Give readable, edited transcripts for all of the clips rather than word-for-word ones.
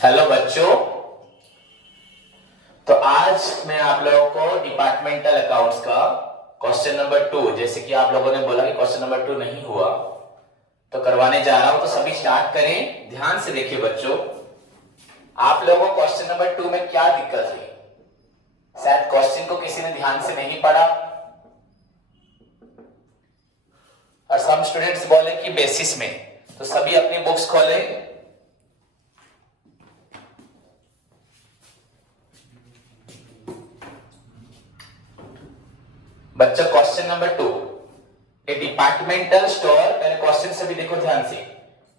Hello बच्चों। तो आज मैं आप लोगों को डिपार्टमेंटल अकाउंट्स का क्वेश्चन नंबर 2, जैसे कि आप लोगों ने बोला कि क्वेश्चन नंबर 2 नहीं हुआ, तो करवाने जा रहा हूं। तो सभी स्टार्ट करें, ध्यान से देखिए बच्चों। आप लोगों को क्वेश्चन नंबर 2 में क्या दिक्कत है? शायद क्वेश्चन को किसी ने ध्यान से नहीं पढ़ा, और सम स्टूडेंट्स बोले कि बेसिस में। तो सभी अपनी बुक्स खोलें। बच्चों, question number 2, a departmental store, पहले क्वेश्चन से भी देखो ध्यान से।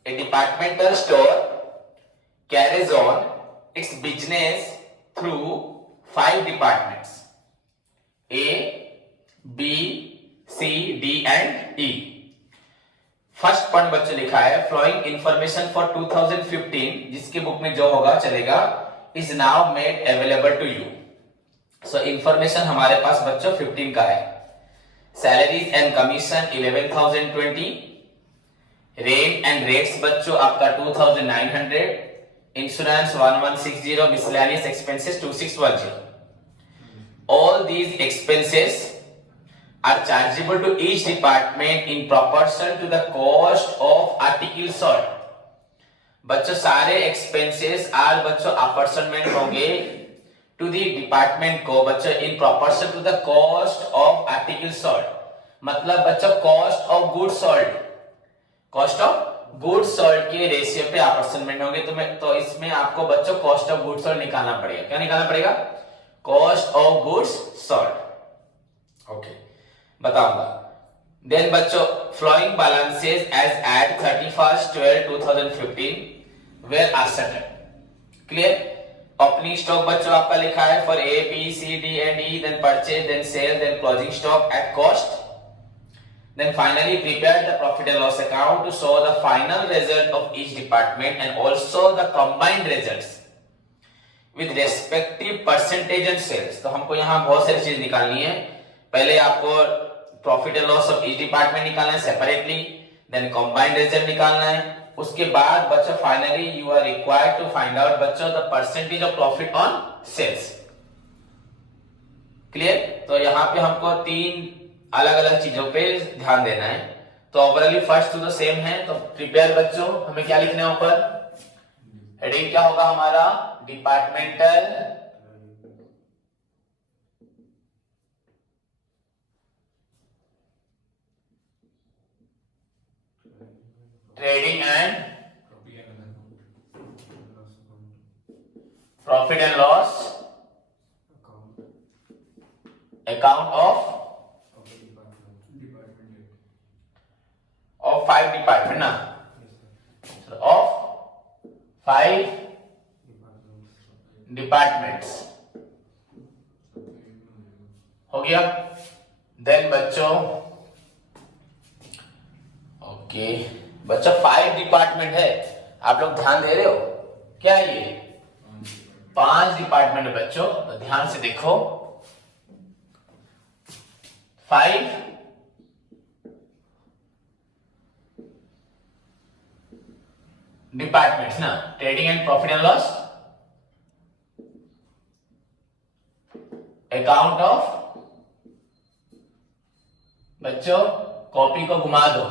A departmental store carries on its business through 5 departments A, B, C, D and E. First point बच्चों लिखा है, फ्लोइंग इंफॉर्मेशन फॉर 2015, जिसके बुक में जो होगा चलेगा, is now made available to you. So information हमारे पास बच्चों 15 का है। Salaries and commission 11,020, rent and rates बच्चों आपका 2,900, insurance 1160, miscellaneous expenses 2610। All these expenses are chargeable to each department in proportion to the cost of article sold। बच्चों सारे expenses are बच्चों अपॉर्चनमेंट होंगे टू द डिपार्टमेंट को बच्चों in proportion to the cost of article sold. मतलब बच्चों cost of good sold, cost of good sold के ratio पे अपॉर्चनमेंट होंगे। तो इसमें आपको बच्चों कॉस्ट ऑफ गुड सोल्ड निकालना पड़ेगा। क्या निकालना पड़ेगा? Cost of goods sold. Okay, बताऊंगा। देन बच्चों following balances as at 31/12/2015 were ascertained. Clear? Opening stock बच्चों आपका लिखा है for A, B, C, D and E, then purchase, then sale, then closing stock at cost, then finally prepare the profit and loss account to show the final result of each department and also the combined results with respective percentage and sales। तो हमको यहाँ बहुत सारी चीज निकालनी है। पहले आपको profit and loss of each department निकालना है सेपरेटली, देन कंबाइंड रिजल्ट निकालना है। उसके बाद बच्चों finally you are required to find out बच्चों the percentage of profit on sales. Clear? तो यहाँ पे हमको 3 अलग अलग चीजों पे ध्यान देना है। तो ओवरऑली फर्स्ट तो सेम है। तो प्रिपेयर बच्चों, हमें क्या लिखना है ऊपर? हेडिंग क्या होगा हमारा? Departmental trading and profit and loss account of 5 department ना, ऑफ 5 डिपार्टमेंट्स। हो गया? देन बच्चों ओके बच्चों 5 डिपार्टमेंट है, आप लोग ध्यान दे रहे हो? क्या है ये? 5 डिपार्टमेंट है बच्चों। तो ध्यान से देखो, 5 डिपार्टमेंट्स ना, trading and profit and loss account of. बच्चों कॉपी को घुमा दो,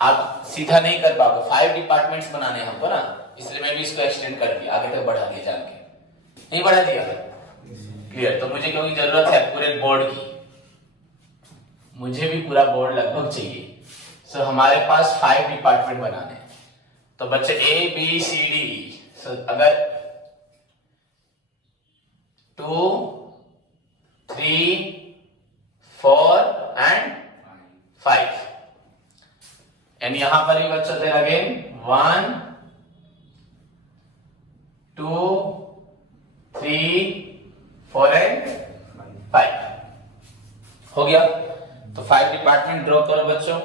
आप सीधा नहीं कर पाओगे। 5 डिपार्टमेंट्स बनाने हमको ना, इसलिए मैं भी इसको एक्सटेंड कर दिया, आगे तक बढ़ा दिया, जान के नहीं बढ़ा दिया। क्लियर? तो मुझे क्योंकि जरूरत है पूरे बोर्ड की, मुझे भी पूरा बोर्ड लगभग चाहिए। सो हमारे पास 5 डिपार्टमेंट बनाने हैं। तो बच्चे ए, बी, सी, डी, ई। सो अगर 2, 3, 4 एंड 5, एंड यहां पर भी बच्चों देर अगेन 1, 2, 3, 4 एंड 5। हो गया? तो 5 डिपार्टमेंट ड्रॉ करो बच्चों।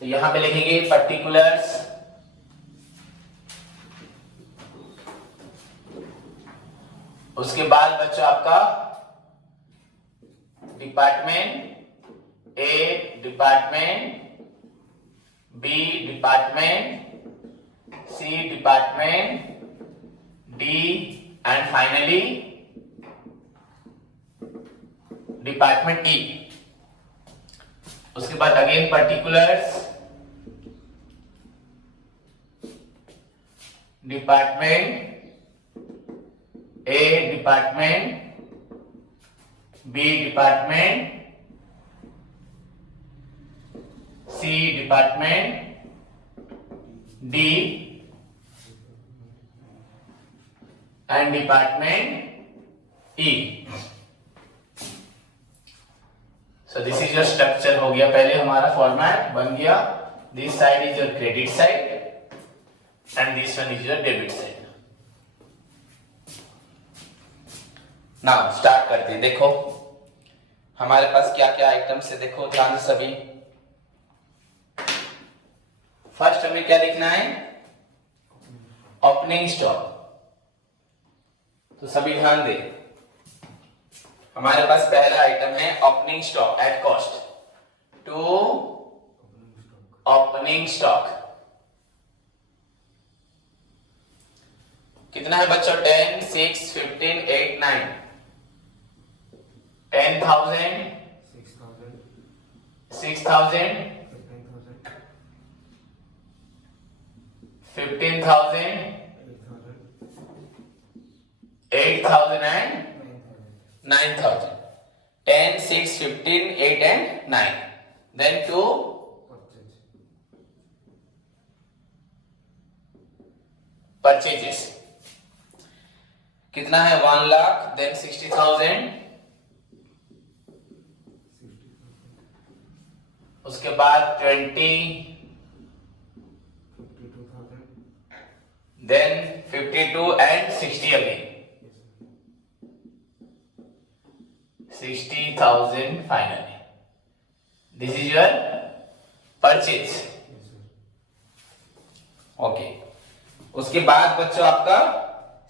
तो यहां पे लिखेंगे पर्टिकुलर्स, उसके बाद बच्चों आपका department A, department B department, C department, D and finally department E. उसके बाद again particulars, department A department, B department, C department, D and department E. So this is your structure हो गया, पहले हमारा फॉर्मेट बन गया. This side is your credit side and this one is your debit side. Now start करते हैं. देखो हमारे पास क्या क्या आइटम्स है, देखो ध्यान से सभी. फर्स्ट हमें क्या लिखना है, ओपनिंग स्टॉक. तो सभी ध्यान दे, हमारे पास पहला आइटम है opening stock at cost. To opening stock कितना है बच्चों, 10, 6, 15, 8, 9. 10,000, 6,000, 15,000, 8,000 and 9,000. 10, 6, 15, 8 and 9. Then to purchases कितना है, 1 लाख, then 60,000, उसके बाद 20, then 52 and 60 again. 60,000 finally. This is your purchase. Okay. उसके बाद बच्चों आपका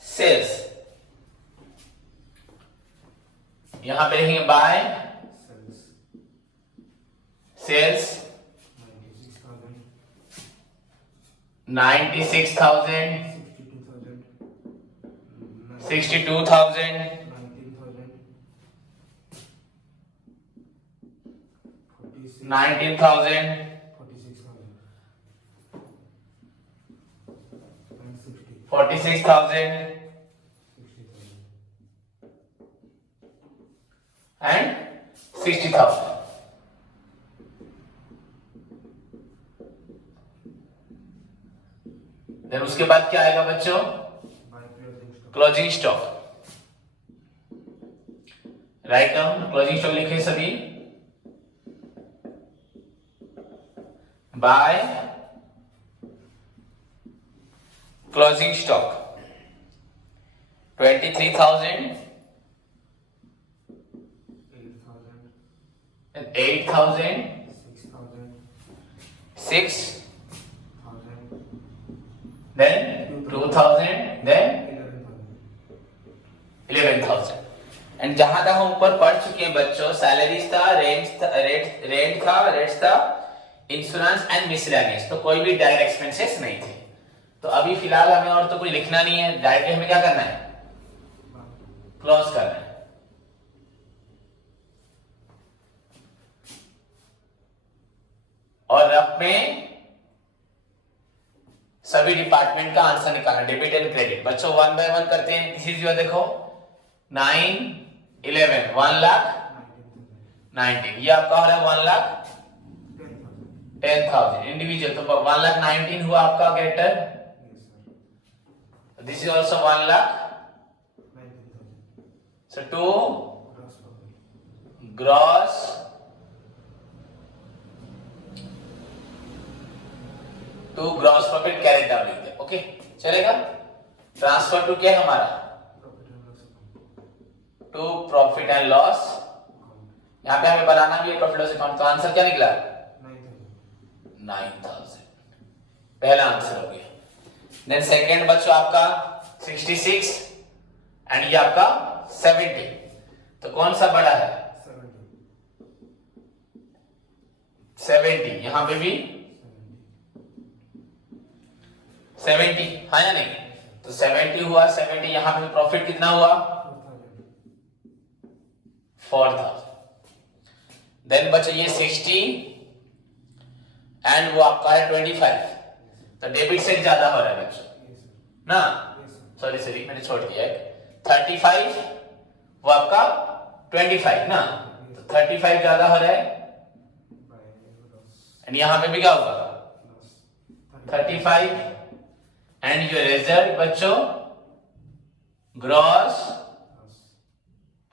सेल्स, यहां पे लिखेंगे बाय सेल्स 96,000, 62,000, 19,000, 46,000 and 60,000. देन उसके बाद क्या आएगा बच्चों, closing stock. Write down, closing stock लिखे सभी. By closing stock 23,000, 8,000, 6, then 2,000, then 11,000. And जहां तक हम ऊपर पढ़ चुके हैं बच्चों, सैलरीज था, रेंट था, रेट्स था, इंश्योरेंस एंड मिसलेनियस. तो कोई भी डायरेक्ट एक्सपेंसेस नहीं थे. तो अभी फिलहाल हमें और तो कुछ लिखना नहीं है, डायरेक्टली हमें क्या करना है, क्लोज करना है. और रफ में सभी डिपार्टमेंट का आंसर निकालना, डेबिट एंड क्रेडिट. बच्चों 1 बाय 1 करते हैं. दिस इज योर, देखो 9, 11, 1 लाख 19. ये आपका हो रहा है 1 लाख 10,000 इंडिविजुअल. तो 1 लाख 19 हुआ आपका greater. This is also 1 lakh. So to gross profit carry down लिखते हैं. ओके चलेगा. ट्रांसफर टू क्या है हमारा, टू प्रॉफिट एंड लॉस. यहां पे हमें बनाना भी है प्रॉफिट लॉस अकाउंट. तो आंसर क्या निकला, 9,000. पहला आंसर हो गया. देन सेकंड बच्चों आपका 66 एंड ये आपका 70. तो कौन सा बड़ा है, 70. यहां पे भी 70 है या नहीं? तो 70 हुआ, 70 यहां पे प्रॉफिट कितना हुआ? 4000। देन बचा ये 60 एंड वो आपका है 25। तो डेबिट साइड ज्यादा हो रहा है बच्चों ना, सॉरी मैंने छोड़ दिया है। 35 वो आपका 25 ना, तो 35 ज्यादा हो रहा है। एंड यहां पे भी क्या होगा? 35 एंड योर रिजल्ट बच्चों ग्रॉस,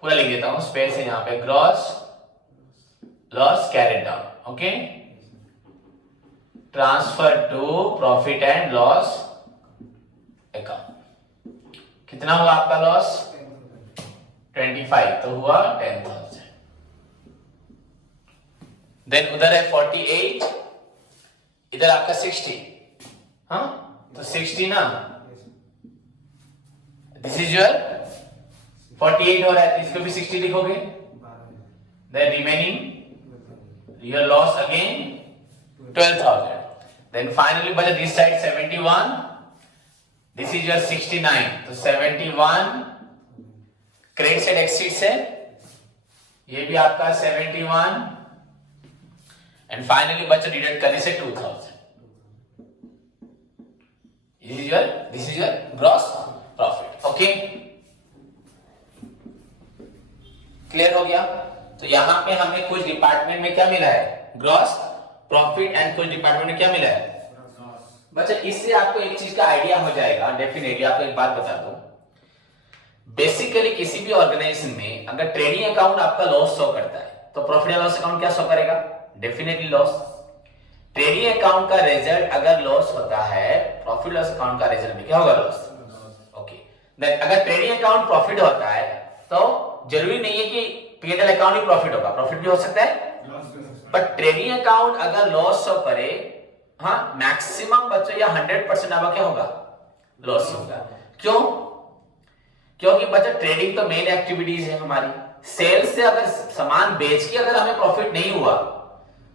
पूरा लिख देता हूं, स्पेस है यहां पे, gross loss carried down. Okay, transfer to profit and loss account. कितना हुआ आपका लॉस? 25, तो हुआ 10,000। देन उधर है 48, इधर आपका 60। हाँ, तो 60 ना, दिस इज योर 48 हो रहा है, इसको भी 60 लिखोगे। Then remaining your loss again 12,000। Then finally बचा this side 71, this is your 69, तो 71 क्रेडिट साइड एक्सिस है, ये भी आपका 71 एंड फाइनली बचा डिडक्ट करने से 2000। This is your gross profit। Okay, clear हो गया? तो यहां पे हमें कुछ डिपार्टमेंट में क्या मिला है? ग्रॉस प्रॉफिट एंड कुछ डिपार्टमेंट में क्या मिला है? बच्चा इससे आपको एक चीज का आइडिया हो जाएगा। डेफिनेटली आपको एक बात बता दूं, बेसिकली किसी भी ऑर्गेनाइजेशन में अगर ट्रेडिंग अकाउंट आपका लॉस शो करता है तो प्रॉफिट एंड लॉस अकाउंट क्या शो करेगा? Definitely loss. ट्रेडिंग अकाउंट का रिजल्ट अगर लॉस होता है, प्रॉफिट लॉस अकाउंट का रिजल्ट भी क्या होगा? लॉस। ओके, देन अगर ट्रेडिंग अकाउंट प्रॉफिट होता है तो जरूरी नहीं है कि पीएनएल अकाउंट ही प्रॉफिट होगा, प्रॉफिट भी हो सकता है। बट ट्रेडिंग अकाउंट अगर लॉस शो करे, हाँ, मैक्सिमम बच्चों या 100% आपका क्या होगा? लॉस होगा। क्यों? क्योंकि बच्चा ट्रेडिंग तो मेन एक्टिविटीज है हमारी। सेल्स से अगर सामान बेच के अगर हमें प्रॉफिट नहीं हुआ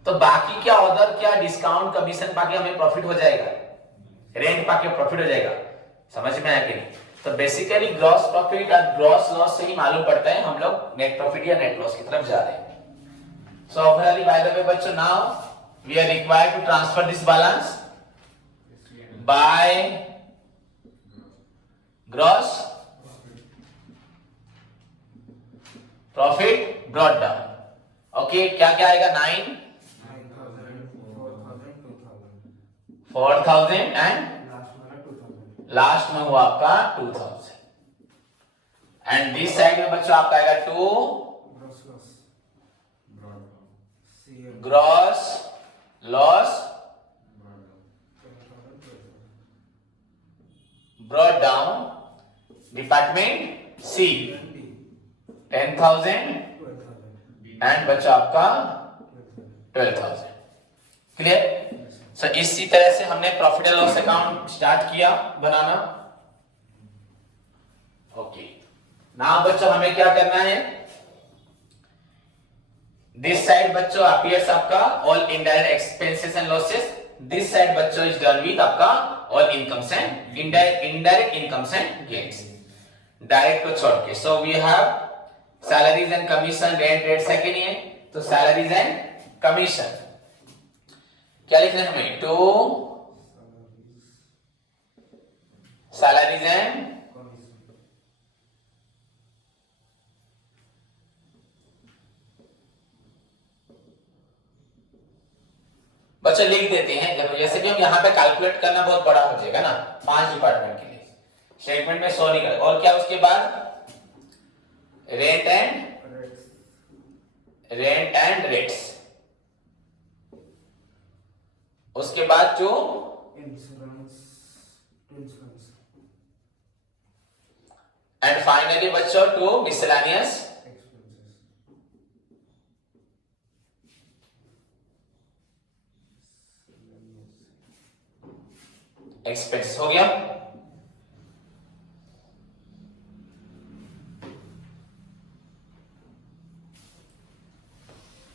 तो बाकी क्या ऑर्डर, क्या डिस्काउंट, कमीशन पाके हमें प्रॉफिट हो जाएगा, रेंट पाके प्रॉफिट हो जाएगा। समझ में आया कि नहीं? तो बेसिकली ग्रॉस प्रॉफिट और ग्रॉस लॉस से ही मालूम पड़ता है हम लोग नेट प्रॉफिट या नेट लॉस की तरफ जा रहे हैं। So overall, by the way, bachcho, now we are required to transfer this balance by gross profit brought down. Okay, क्या क्या आएगा? 9, 4,000 एंड लास्ट में हुआ आपका 2,000। एंड दिस साइड में बच्चों आपका आएगा 2 gross loss brought down department C 10,000 and बचा आपका 12,000। क्लियर? सो इसी तरह से हमने profit and loss account start किया बनाना। ओके, नाउ बच्चों हमें क्या करना है? This side बच्चों appears आपका all indirect expenses and losses. This side बच्चों is done with आपका all incomes and indirect incomes and gains. Direct को छोड़ के, so we have salaries and commission, rent, rates है कि नहीं है? तो salaries and commission क्या लिखना है हमें? To salaries and बच्चों लिख देते हैं। देखो जैसे कि हम यहाँ पे कैलकुलेट करना बहुत बड़ा हो जाएगा ना 5 डिपार्टमेंट के लिए, स्टेटमेंट में 100 निकल। और क्या उसके बाद? रेंट एंड रेट्स, उसके बाद जो इंश्योरेंस एंड फाइनली बच्चों टू मिसलेनियस एक्सपेंस। हो गया?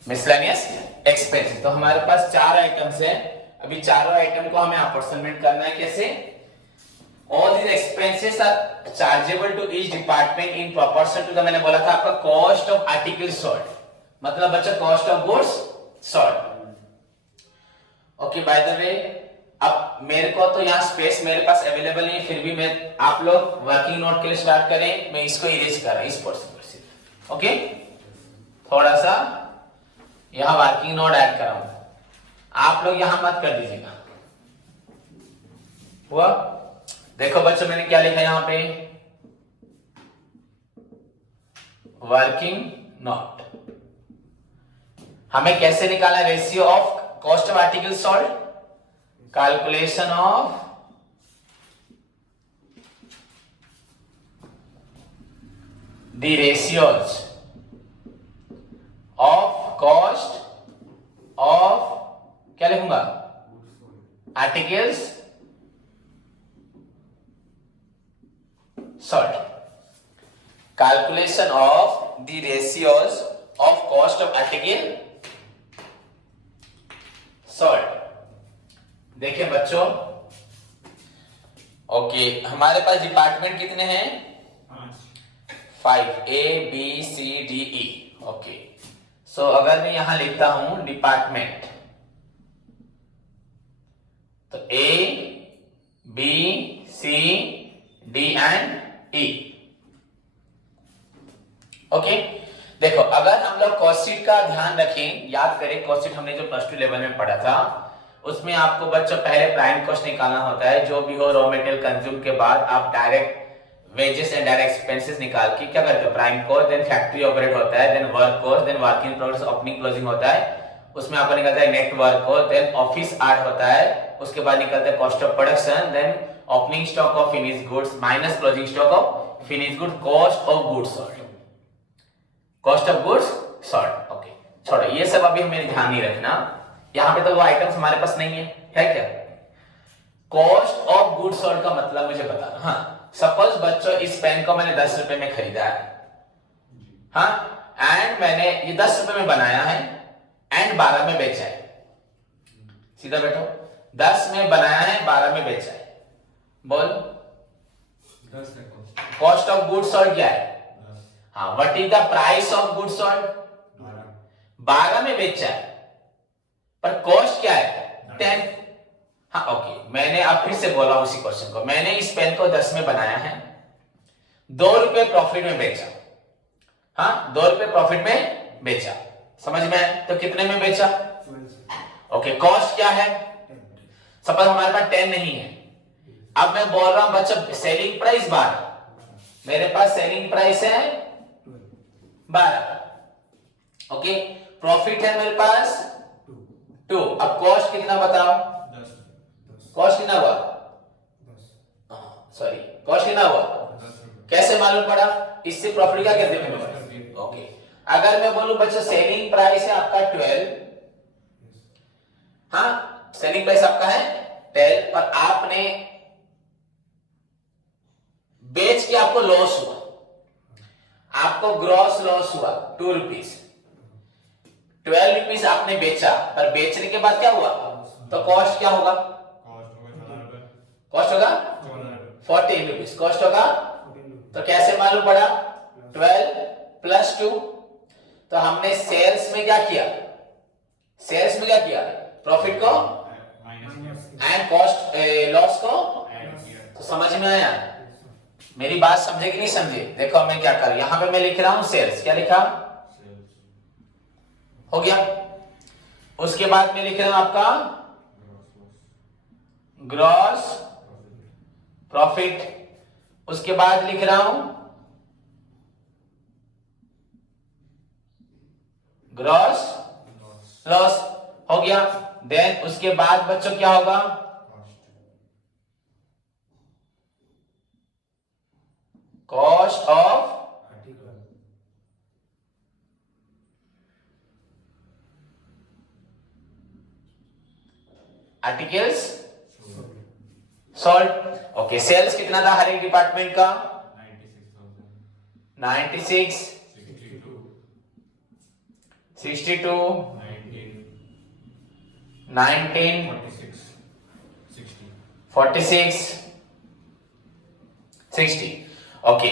Miscellaneous expense. तो हमारे पास 4 आइटम्स हैं। अभी चारों आइटम को हमें अपॉर्चमेंट करना है। कैसे? All these expenses are chargeable to each department in proportion to the, मैंने बोला था आपका कॉस्ट ऑफ आर्टिकल सोल्ड, मतलब बच्चा cost of goods sold. Okay by the way, अब मेरे को तो यहाँ स्पेस मेरे पास अवेलेबल नहीं है, फिर भी मैं, आप लोग वर्किंग नोट के लिए स्टार्ट करें, मैं इसको इरेज कर रहा हूं इस पोर्शन पर सिर्फ। ओके, थोड़ा सा यहाँ वर्किंग नोट ऐड कर रहा हूं, आप लोग यहां मत कर दीजिएगा। हुआ? देखो बच्चों मैंने क्या लिखा यहां पे, वर्किंग नोट। हमें कैसे निकाला ratio of cost of article sold, calculation of the ratios of cost of, क्या लिखूंगा, articles sold, calculation of the ratios of cost of article sold। देखिए बच्चों, ओके हमारे पास डिपार्टमेंट कितने हैं, 5, A B C D E। Okay so अगर मैं यहां लिखता हूं डिपार्टमेंट, तो A B C D and E। Okay देखो, अगर हम लोग कॉस्ट शीट का ध्यान रखें, याद करें कॉस्ट शीट हमने जो प्लस 2 लेवल में पढ़ा था, उसमें आपको बच्चों पहले प्राइम कॉस्ट निकालना होता है, जो भी हो रॉ मटेरियल कंज्यूम के बाद आप direct wages and direct expenses निकाल के क्या करते हो, prime cost, then factory overhead होता है, then work cost, then work in progress opening closing होता है, उसमें आपको निकलता है net work cost, then office art होता है, उसके बाद निकलता है cost of production, then opening stock of finish goods minus closing stock of finish good, cost of goods sold, cost of goods sold. Okay छोड़ो ये सब अभी हमें ध्यान नहीं रखना, यहां पे तो वो आइटम्स हमारे पास नहीं है क्या। कॉस्ट ऑफ गुड्स सोल्ड का मतलब मुझे बताना। हाँ सपोज बच्चों इस पेन को मैंने 10 रुपए में खरीदा है, हाँ एंड मैंने ये 10 रुपए में बनाया है एंड 12 में बेचा है। सीधा बैठो, 10 में बनाया है 12 में बेचा है, बोल 10 है कॉस्ट ऑफ गुड्स सोल्ड क्या है। हाँ what is the price of goods sold, 12 में बेचा है पर कॉस्ट क्या है 10। हाँ ओके मैंने अब फिर से बोला उसी क्वेश्चन को, मैंने इस पेन को 10 में बनाया है, 2 रुपए प्रॉफिट में बेचा, हाँ 2 रुपए प्रॉफिट में बेचा, समझ में आया। तो कितने में बेचा, ओके कॉस्ट क्या है, सपोज हमारे पास 10 नहीं है, अब मैं बोल रहा हूं बच्चों सेलिंग प्राइस 12, मेरे पास सेलिंग प्राइस है 12, ओके प्रॉफिट है मेरे पास 2, अब कॉस्ट कितना बताओ, कॉस्ट कितना हुआ, सॉरी कॉस्ट कितना हुआ, कैसे मालूम पड़ा, इससे प्रॉफिट क्या कहते हैं। ओके अगर मैं बोलूं बच्चों सेलिंग प्राइस है आपका 12, हाँ सेलिंग प्राइस आपका है 12 पर आपने बेच के आपको लॉस हुआ, आपको ग्रॉस लॉस हुआ 2 रुपीज, 12 रुपीज आपने बेचा पर बेचने के बाद क्या हुआ, तो कॉस्ट क्या होगा, कॉस्ट होगा 14 रुपीज, कॉस्ट होगा, तो कैसे मालूम पड़ा 12 प्लस 2, तो हमने सेल्स में क्या किया, सेल्स में क्या किया, प्रॉफिट को एंड कॉस्ट लॉस को, तो समझ में आया, मेरी बात समझे कि नहीं समझे। देखो मैं क्या कर, यहां पे मैं लिख रहा हूं सेल्स, क्या लिखा हो गया, उसके बाद मैं लिख रहा हूं आपका ग्रॉस प्रॉफिट, उसके बाद लिख रहा हूं ग्रॉस लॉस, हो गया। देन उसके बाद बच्चों क्या होगा, cost of articles sold. Okay sales कितना था हर एक डिपार्टमेंट का, 96, 62, 19, 46, 60। ओके,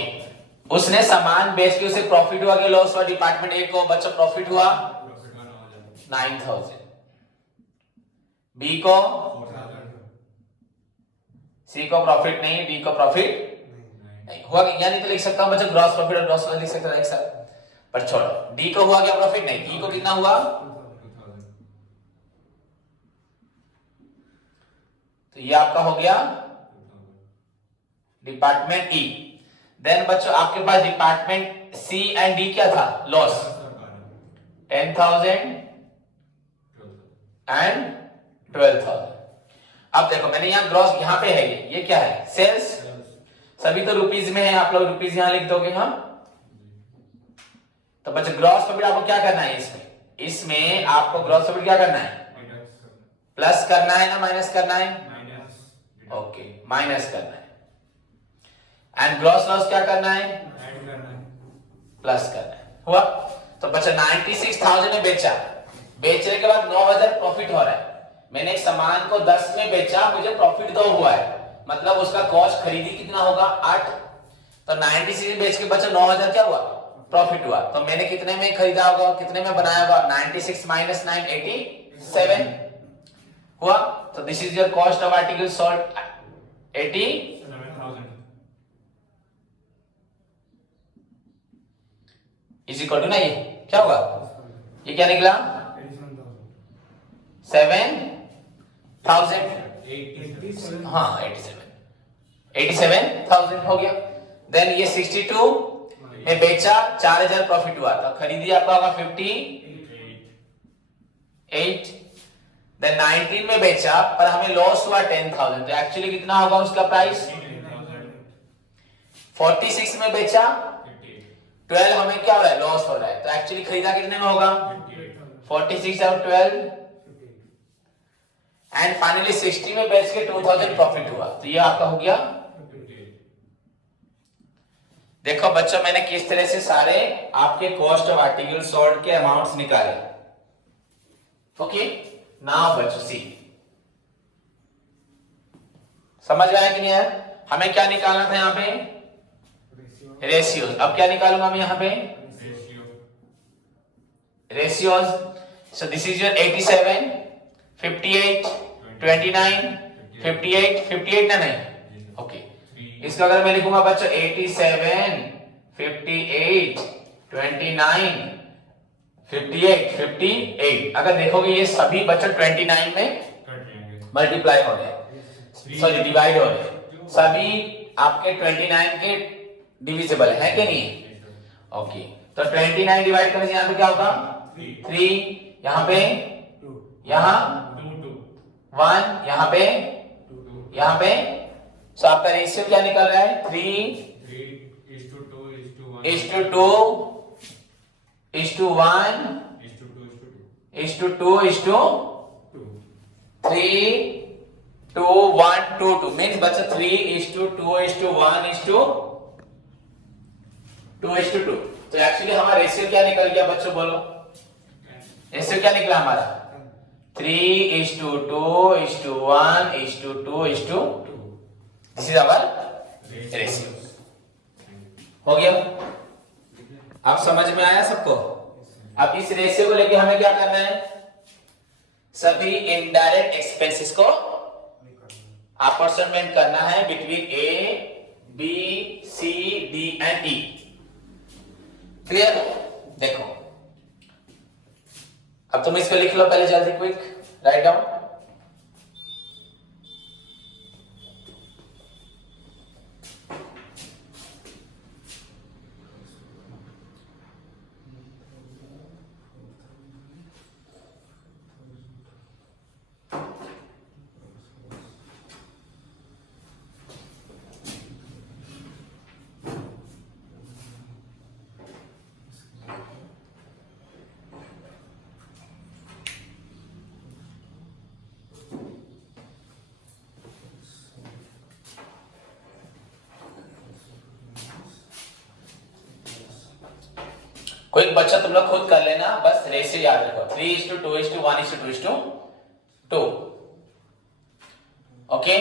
उसने सामान बेच के उसे प्रॉफिट हुआ कि लॉस हुआ? डिपार्टमेंट ए को बच्चों प्रॉफिट हुआ प्रॉफिट हुआ 9,000 9000, बी को, 4,000 सी को प्रॉफिट नहीं, डी को प्रॉफिट नहीं हुआ। या नहीं तो लिख सकता हूं बच्चों ग्रॉस प्रॉफिट और ग्रॉस लॉस लिख सकता हूं एक साथ, पर छोड़ो। डी को हुआ क्या प्रॉफिट? नहीं। ई को कितना हुआ? 2,000 तो ये आपका हो गया डिपार्टमेंट ई। देन बच्चों आपके पास डिपार्टमेंट सी एंड डी क्या था? Loss 10,000 and 12,000। अब देखो मैंने यहाँ ग्रॉस यहाँ पे है, ये क्या है? सेल्स। सभी तो रुपीस में है, आप लोग रुपीस यहाँ लिख दोगे। हम तो बच्चों ग्रॉस प्रॉफिट आपको क्या करना है? इसमें आपको ग्रॉस प्रॉफिट क्या करना है? प्लस करना है ना माइनस करना है? ओके, माइनस करना है। एंड ग्रॉस लॉस क्या करना है? प्लस करना है। हुआ? तो बच्चा 96,000 में बेचा, बेचने के बाद 9,000 प्रॉफिट हो रहा है। मैंने एक सामान को 10 में बेचा, मुझे प्रॉफिट 2 हुआ है, मतलब उसका कॉस्ट खरीदी कितना होगा? 8। तो 96 में बेच के बच्चा 9,000 क्या हुआ? प्रॉफिट हुआ। तो मैंने कितने में खरीदा होगा, कितने में बनाया होगा? 96 माइनस 9 87 हुआ। तो this is your cost of article sold 7,000 is equal to ना, ये क्या होगा? ये क्या निकला? 7,000। हाँ 87,000 हो गया। देन ये 62 में बेचा, 4,000 प्रॉफिट हुआ, तो खरीदी आपका होगा 58। देन 19 में बेचा पर हमें लॉस हुआ 10,000, तो एक्चुअली कितना होगा उसका प्राइस? 46 में बेचा, 12 हमें क्या हो रहा है? लॉस हो रहा है, तो एक्चुअली खरीदा कितने में होगा? 46 और 12 एंड फाइनली 60 में बेच के 2,000 प्रॉफिट हुआ, तो ये आपका हो गया। देखो बच्चों मैंने किस तरह से सारे आपके कॉस्ट ऑफ आर्टिकल सोल्ड के अमाउंट्स निकाले। ओके, नाउ बच्चों सी, समझ में आया कि नहीं आया? हमें क्या निकालना था यहाँ पे? रेशियोज। अब क्या निकालूंगा मैं यहाँ पे? Ratios. So this is your 87, 58, 29, 58, 58 ना? नहीं। ओके, इसका अगर मैं लिखूंगा बच्चों 87, 58, 29, 58, 58, अगर देखोगे ये सभी बच्चों 29 में मल्टीप्लाई हो रहे हैं, सॉरी डिवाइड हो रहे हैं, सभी आपके 29 के डिविजिबल है कि नहीं? ओके, तो 29 डिवाइड करने से यहाँ पे क्या होगा? 3, यहाँ पे 1, यहाँ पे सो आपका रेशियो क्या निकल रहा है? 3:2:1:3:2:1:2 मीन्स बच्चा 3:2:1:2 तो एक्चुअली हमारा रेशियो क्या निकल गया बच्चों? बोलो रेशियो क्या निकला हमारा? 3:2:1:2. This is our ratio. हो गया? अब समझ में आया सबको? अब इस रेशियो को लेके हमें क्या करना है? सभी इनडायरेक्ट एक्सपेंसेस को अपॉर्चमेंट करना है between A, B, C, D and E. Clear? देखो अब तुम इसको लिख लो पहले जल्दी, क्विक राइट डाउन। कोई बच्चा तुम लोग खुद कर लेना, बस रेशियो याद रखो 3:2:1:2:2। ओके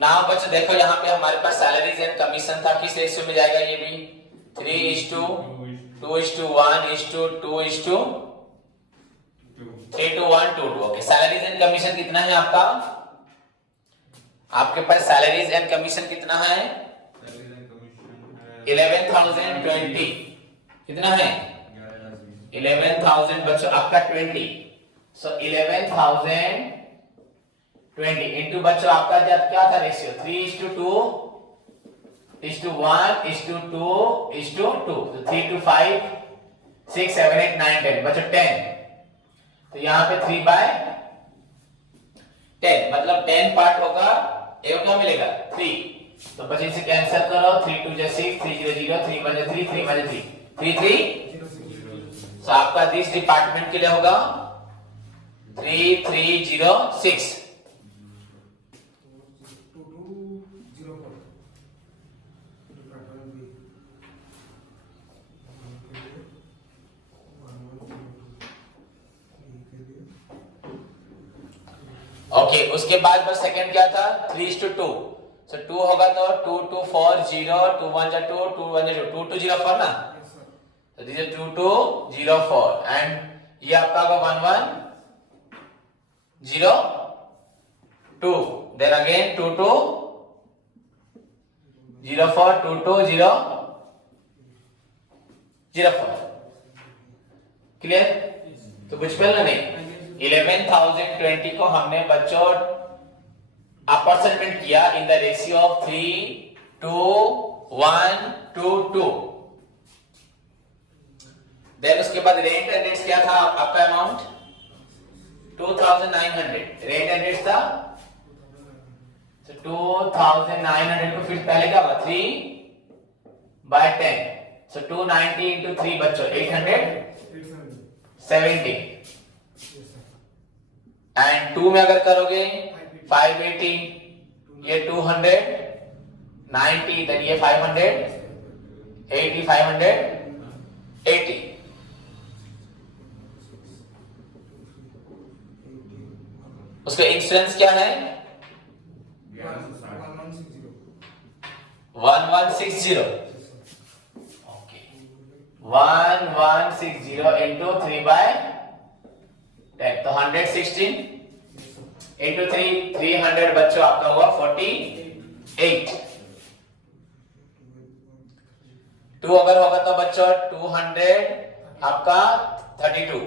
नाउ बच्चों देखो यहाँ पे हमारे पास सैलरीज एंड कमीशन था, किस रेशियो में जाएगा ये भी 3:2:1:2:2 3:1:2 ओके। सैलरीज एंड कमीशन कितना है आपका, आपके पास सैलरीज एंड कमीशन कितना है 11,020 कितना है 11,000 बच्चों आपका 20 सो 11,020 इनटू बच्चों आपका जब क्या था रेशियो 3:2:1:2:2 तो 3 to 5 6 7 8 9 10 बच्चों 10 तो यहाँ पे 3/10 मतलब 10 पार्ट होगा ये क्या मिलेगा 3 तो बच्चे इसे कैंसिल करो 3 2 6 3 0 0 3 1 3 3 1 3 3 3 तो आपका दिस डिपार्टमेंट के लिए होगा 3306 ओके उसके बाद बस सेकंड क्या था 3:2 सो 2 होगा तो 2 2 4 0 2 1 2 2 1 0 2 2 0 4 ना तो दिस इज 2 2 0 4 एंड ये आपका होगा 1 1 0 2 देन अगेन 2 2 0 4 2 2 0 0 4 क्लियर तो कुछ पहले नहीं 11,020 को हमने बच्चों अपॉर्चुनिमेंट किया in the ratio of 3:1:2 then उसके बाद रेंट एंड रेट्स क्या था आपका अमाउंट 2,900 रेंट एंड रेट्स था तो 2,900 को फिर पहले क्या हुआ 3/10 सो 290 into 3 बच्चों 870 एंड 2 में अगर करोगे 580 ये 290 देन ये 580 580 उसका इंश्योरेंस क्या है 1160 ओके 1160 into 3/10 तो 116 into 3 300 बच्चों आपका हुआ 48 2 अगर होगा तो बच्चों 200 आपका 32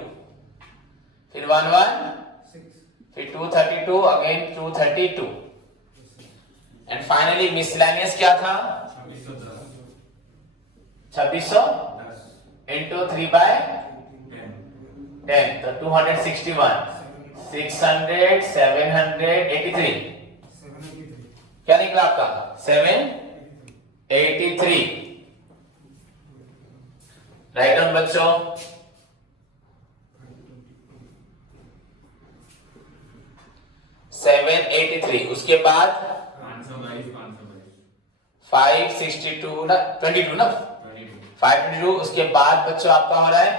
फिर 1 1 फिर 232 अगेन 232 एंड फाइनली मिसलेनियस क्या था 2600 into 3/10 तो 261 600 783 क्या निकला आपका 783 राइट डाउन बच्चों 783 उसके बाद 562 ना 22 ना 522 उसके बाद बच्चों आपका हो रहा है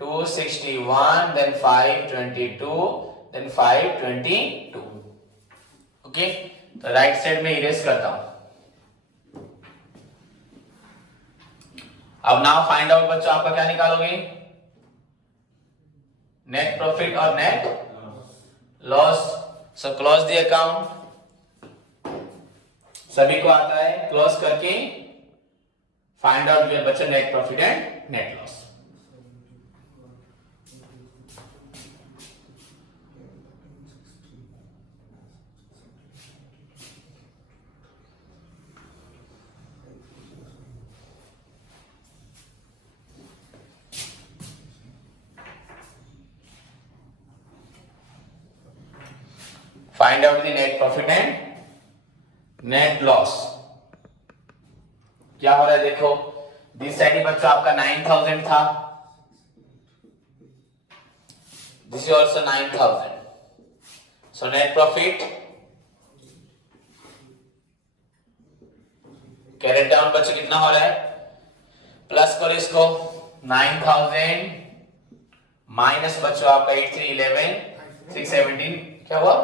261 then 522 then 522 ओके तो राइट साइड में इरेज करता हूं अब नाउ फाइंड आउट बच्चों आपका क्या निकालोगे नेट प्रॉफिट और net loss so close the account सभी को आता है क्लोज करके फाइंड आउट योर बच्चों net profit and net loss find out the net profit and net loss क्या हो रहा है देखो दिस साइड बच्चों आपका 9,000 था this is also 9,000 so net profit carried down बच्चों कितना हो रहा है प्लस करो इसको 9,000 माइनस बच्चों आपका 8 3 11 6 17 क्या हुआ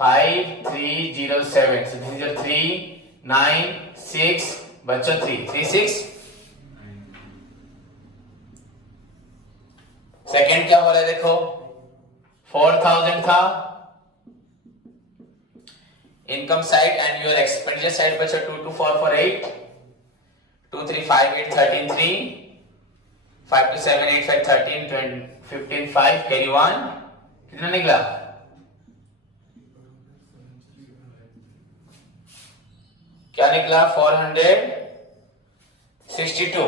5307. So this is your 3 9 6 बच्चों 3 3 6. सेकेंड क्या हो रहा है देखो 4000 था income side and your expenditure side बच्चों 22448 2358 13 3 5278 13 15 5 कैरी 1 कितना निकला क्या निकला 462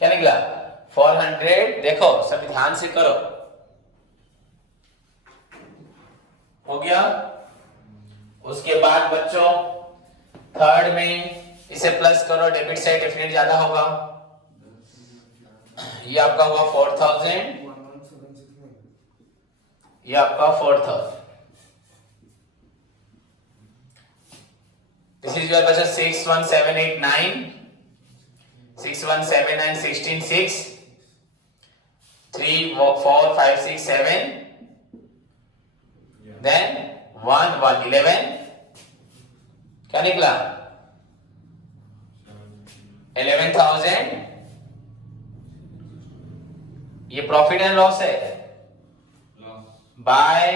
क्या निकला 400 देखो सब ध्यान से करो हो गया उसके बाद बच्चों थर्ड में इसे प्लस करो डेबिट साइड डेफिनेट ज्यादा होगा ये आपका हुआ 4000 ये आपका 4000 दिस इज योर बच्चा 61789 6179 16 6 3 4 5 6 7 then 1 1 11 क्या निकला 11,000 ये प्रॉफिट एंड लॉस है बाय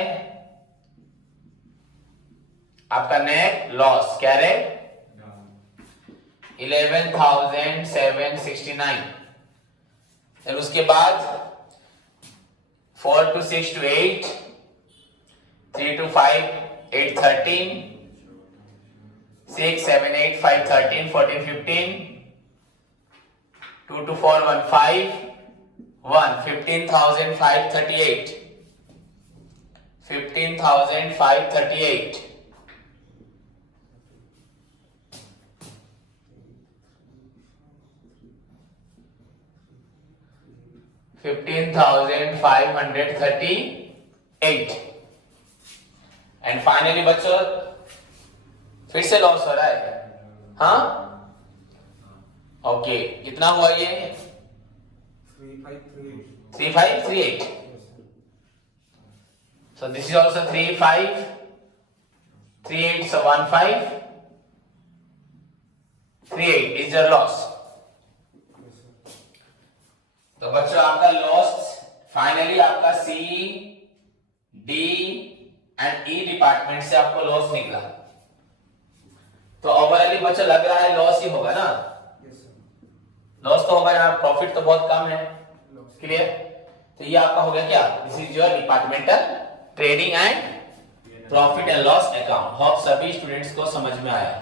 आपका नेट लॉस क्या रे 11,769 फिर उसके बाद 4 to 6 to 8 3 to 5 8 13 6 7 8 5 13 14 15 2 to 4 1 5 1 15,538 15,538 15,538 and finally बच्चों फिर से लॉस हो रहा है हाँ ओके कितना हुआ ये 3538 so this is also 3538 so 1538 is your loss तो बच्चों आपका लॉस फाइनली आपका C D and E department से आपको लॉस निकला तो ओवरऑली बच्चों लग रहा है लॉस ही होगा ना लॉस तो होगा यहाँ प्रॉफिट तो बहुत कम है क्लियर तो ये आपका हो गया क्या this is your departmental trading and profit and loss account hope सभी स्टूडेंट्स को समझ में आया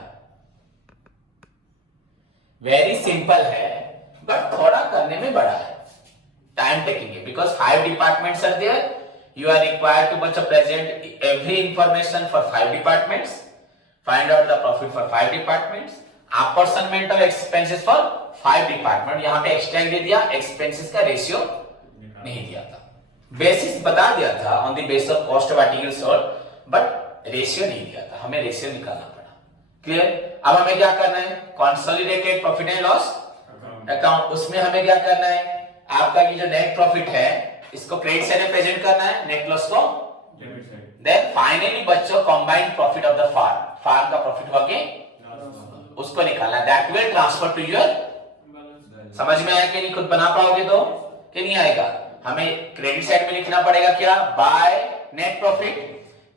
वेरी सिंपल है बट थोड़ा करने में बड़ा है टाइम टेकिंग है because 5 departments are there you are required to much present every information for 5 departments find out the profit for 5 departments apportionment of expenses for 5 department यहां पे एक्सटेंड दे दिया एक्सपेंसेस का रेशियो नहीं दिया था बेसिस बता दिया था on the base of cost of article sold but ratio नहीं दिया था हमें रेशियो निकालना पड़ा क्लियर अब हमें क्या करना है consolidated profit and loss account उसमें हमें क्या करना है आपका ये जो नेट प्रॉफिट है इसको क्रेडिट साइड में प्रेजेंट करना है नेट लॉस को डेबिट साइड देन फाइनली बच्चों combined profit of the firm का प्रॉफिट हुआ के उसको निकालना that will transfer to your समझ में आया कि नहीं खुद बना पाओगे तो कि नहीं आएगा हमें क्रेडिट साइड में लिखना पड़ेगा क्या बाय नेट प्रॉफिट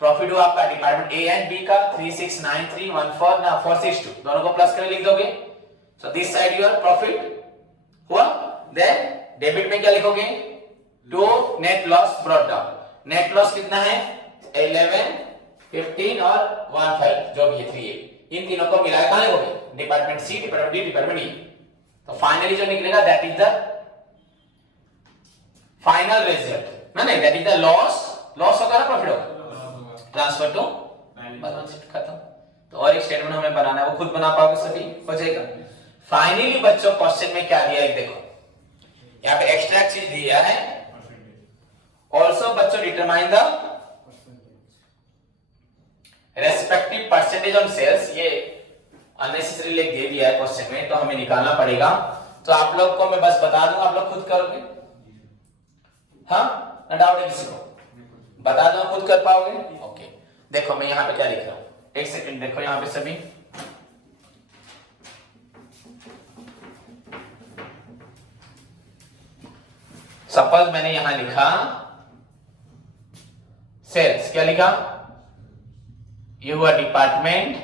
प्रॉफिट हुआ आपका डिपार्टमेंट ए एंड बी का 369314 ना 462 दोनों को प्लस करके लिख दोगे so this side your profit हुआ देन डेबिट में क्या लिखोगे to net loss brought down net loss कितना है 11 15 और 15 जो भी है 3 इन तीनों को मिलाकर कहां लिखोगे department C department D department E तो फाइनली जो निकलेगा that is the final result ना नहीं दैट इज द लॉस होगा ना प्रॉफिट होगा ट्रांसफर टू बैलेंस शीट खत्म तो और एक स्टेटमेंट हमें बनाना है वो खुद बना पाओगे सभी हो जाएगा फाइनली बच्चों क्वेश्चन में क्या दिया है देखो यहां पे एक्स्ट्रा चीज दिया है also बच्चों determine the respective percentage on sales ये अननेसेसरी लिख दे दिया है क्वेश्चन में तो हमें निकालना पड़ेगा तो आप लोग को मैं बस बता दूं आप लोग खुद करोगे हाँ ना डाउट है किसी को बता दो खुद कर पाओगे ओके देखो मैं यहाँ पे क्या लिख रहा हूँ, एक सेकंड देखो यहाँ पे सभी। सपोज मैंने यहां लिखा सेल्स, क्या लिखा, ये हुआ डिपार्टमेंट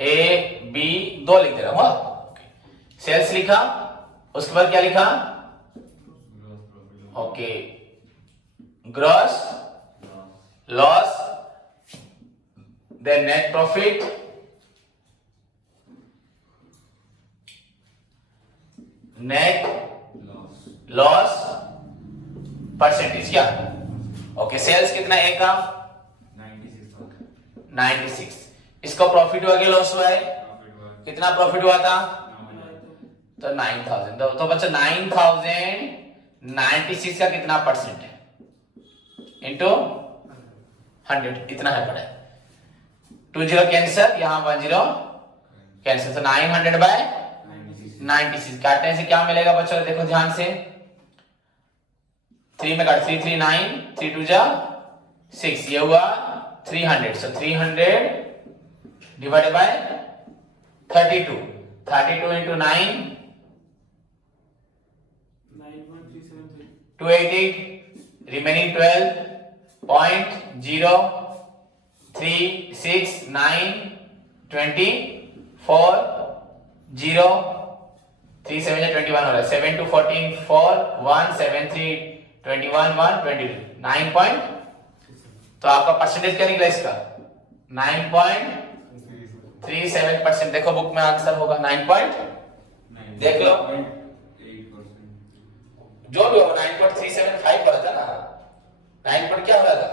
ए बी, दो लिख दे रहा हूं, सेल्स लिखा, उसके बाद क्या लिखा, okay, gross loss, then net profit, net loss, percentage, क्या, ओके, सेल्स कितना है का 96, इसका प्रॉफिट हुआ कि लॉस हुआ है, कितना प्रॉफिट हुआ था, तो 9000, तो बच्चा 9096 का कितना परसेंट है, इनटू 100, इतना है पड़ा है, 20 कैंसर, यहां 10 कैंसर, तो 900 बाय 96 काटने से क्या मिलेगा बच्चों, देखो ध्यान से, 3 में काट, 3 3 9, 3 2 जा 6, ये हुआ 300, so 300 divided by 32, 32 into 9, 288, remaining 12.0369240, 3 7 21 हो रहा है, 7 2 14 4 1 7 3 21 1 22 9 पॉइंट, तो आपका परसेंटेज क्या निकला इसका 9.37%। देखो बुक में आंसर होगा 9. देख लो जो भी हो 9.375 पड़ा था ना, 9 पर क्या हो रहा था,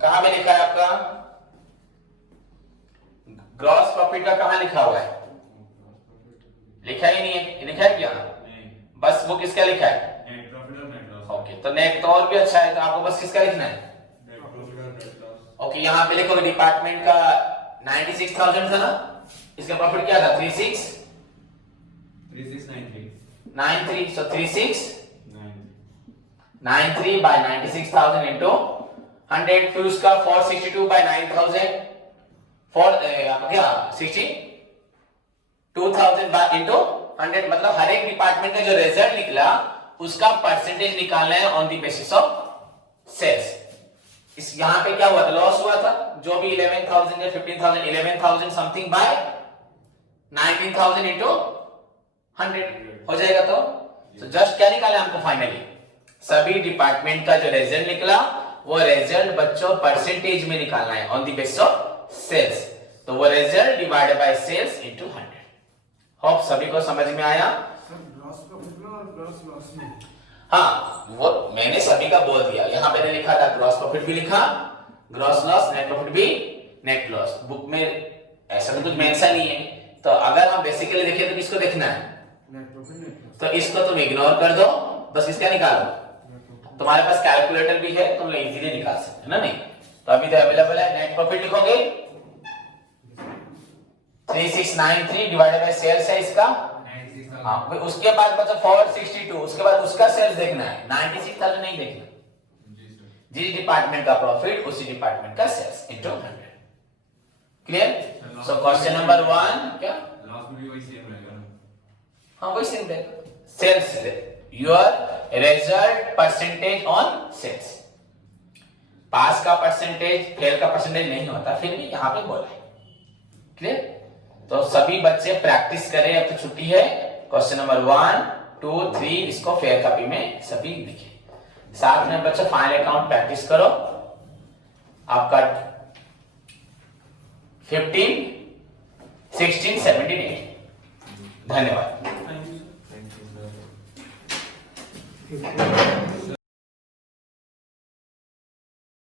कहां पे लिखा है आपका ग्रॉस प्रॉफिट का, कहां लिखा हुआ है, लिखा ही नहीं है, लिखा है क्या, बस वो किसका लिखा है, नेट प्रॉफिट और नेट लॉस, ओके, तो नेट तो और भी अच्छा है, तो आपको बस किसका लिखना है, नेट प्रॉफिट और नेट लॉस, ओके, यहाँ पे लिखो डिपार्टमेंट का 96,000 था ना, इसका प्रॉफिट क्या था 3693, so 3693 by 96,000 into 100, फिर उसका 462 by 9,000, 62,000 by into 100, मतलब हर एक डिपार्टमेंट का जो रिजल्ट निकला उसका परसेंटेज निकालना है on the basis of sales. इस यहाँ पे क्या हुआ था, लॉस हुआ था, जो भी 11,000 या 15,000, 11,000 समथिंग बाय 19,000 into 100 हो जाएगा, तो जस्ट क्या निकाला हमको फाइनली, सभी डिपार्टमेंट का जो रिजल्ट निकला वो रिजल्ट बच्चों परसेंटेज में निकालना है on the basis of sales, तो वो result divided by sales into 100। Hope सभी को समझ में आया, ग्रॉस प्रॉफिट में और ग्रॉस लॉस में, हाँ वो मैंने सभी का बोल दिया, यहाँ पे लिखा था ग्रॉस प्रॉफिट भी लिखा, ग्रॉस लॉस, नेट प्रॉफिट भी, नेट लॉस, बुक में ऐसा तो कुछ मेंशन नहीं है, तो अगर हम बेसिकली देखें तो किसको देखना है, नेट प्रॉफिट नेट लॉस, तो इसको तुम इग्नोर कर दो, बस इसका निकालो, तुम्हारे पास कैलकुलेटर भी है, तुम लोग इजीली निकाल सकते हो ना, नहीं तो अभी तो अवेलेबल है, नेट प्रॉफिट लिखोगे 3693 डिवाइडेड बाय सेल्स है इसका, हाँ, उसके बाद मतलब 462, उसके बाद उसका सेल्स देखना है, 96,000 नहीं देखना, जिस डिपार्टमेंट का प्रॉफिट उसी डिपार्टमेंट का sales into 100, clear, so question number 1 क्या, लॉस में भी वही सेम रहेगा ना, हाँ वही सेम रहेगा, sales your result percentage on sales, pass का परसेंटेज फेल का परसेंटेज नहीं होता, फिर भी यहाँ पे बोला है, क्लियर, तो सभी बच्चे प्रैक्टिस करें, अब तो छुट्टी है, क्वेश्चन नंबर 1 2 3 इसको फेयर कॉपी में सभी लिखे, साथ में बच्चे फाइनल अकाउंट प्रैक्टिस करो, आपका 15 16 17 18, धन्यवाद। Thank you sir.